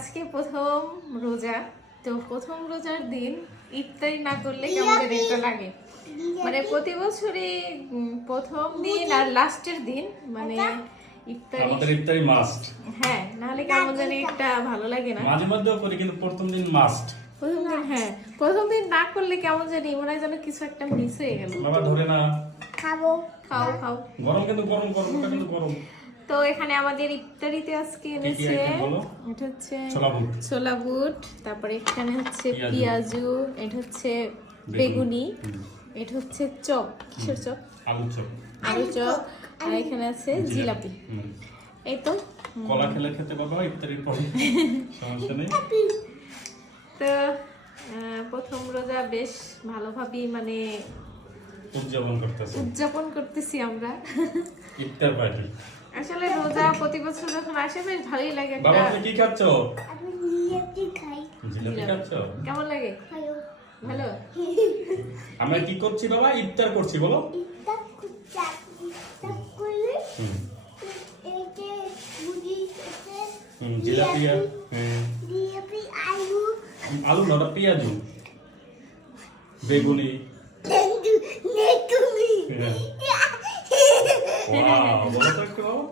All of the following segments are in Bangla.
আজকে প্রথম রোজা, তো প্রথম রোজার দিন ইফতারি না করলে কেমন যেন একটা লাগে। মানে প্রতি বছরই প্রথম দিন আর লাস্টের দিন মানে ইফতারি, আমাদের ইফতারি মাস্ট। হ্যাঁ, নাহলে কেমন জানি একটা ভালো লাগে না। মাঝে মধ্যেও করি কিন্তু প্রথম দিন মাস্ট। প্রথম দিন, হ্যাঁ, প্রথম দিন না করলে কেমন জানি মনে হয় যেন কিছু একটা মিস হয়ে গেল। বাবা ধরে না, খাবো। খাও খাও। গরম কিন্তু গরম, গরমটা কিন্তু গরম। তো এখানে আমাদের ইফতারিতে আজকে এনেছে, এটা হচ্ছে ছোলা বুট, তারপরে এখানে হচ্ছে পেঁয়াজু, এটা হচ্ছে বেগুনি, এটা হচ্ছে চপ, কিসের চপ? আলু চপ, আর এখানে আছে জিলাপি। এই তো কলা খেলে খেতে বাবা ইফতারির পরে, সমস্যা নেই। তো প্রথম রোজা বেশ ভালোভাবেই মানে উদযাপন করতেছি আমরা। ইফতার পার্টি। আসলে রোজা প্রতি বছর যখন আসে বেশ ভালোই লাগে। বাবা তুমি কি খাচ্ছ? আমি জিলাপি খাই। জিলাপি খাচ্ছ? কেমন লাগে? ভালো। ভালো। আমরা কি করছি বাবা? ইফতার করছি, বলো। ইফতার করলে এই যে মুড়ি আছে, জিলাপি আর জিলাপি, আলু না, ওটা পেঁয়াজু, বেগুনি। নেটুমি। ওয়াও, বলো তো একটু বাবা,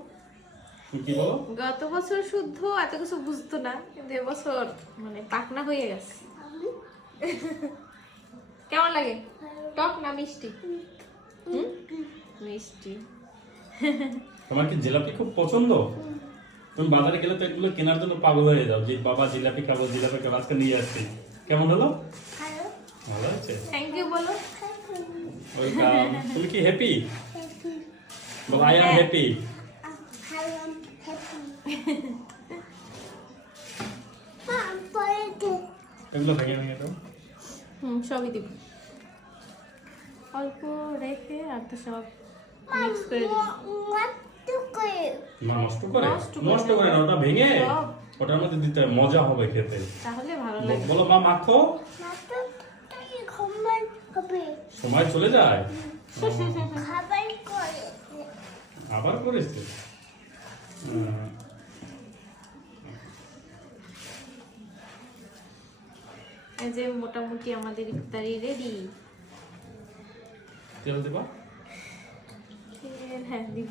তুমি কি বলো? গত বছর শুদ্ধ এত কিছু বুঝতো না, কিন্তু এবছর মানে পাকনা হয়ে গেছে। কেমন লাগে? টক না মিষ্টি? মিষ্টি। তোমার কি জিলাপি খুব পছন্দ? তুমি বাজারে গেলে তো এগুলো কেনার জন্য পাগল হয়ে যাও, যে বাবা জিলাপি খাবো, জিলাপি খাবো, আজকে নিয়ে আসছি। কেমন হলো? ভালো। ভালো আছে। থ্যাংক ইউ বলো। ওয়েলকাম। তুমি কি হ্যাপি? বলো আই এম হ্যাপি। এগুলো ভেঙে ভেঙে দাও। সবই দিব, অল্প রেখে আর তো সব মিক্স করে দিই। না, নষ্ট করে না, ওটা ভেঙে ওটার মধ্যে দিতে হয়, মজা হবে খেতে, তাহলে ভালো লাগে। বলো মা মাখো। সময় চলে যায়, আবার করেছে। এই যে মোটামুটি আমাদের ইফতারি রেডি। তেল দেবা? হ্যাঁ দিব।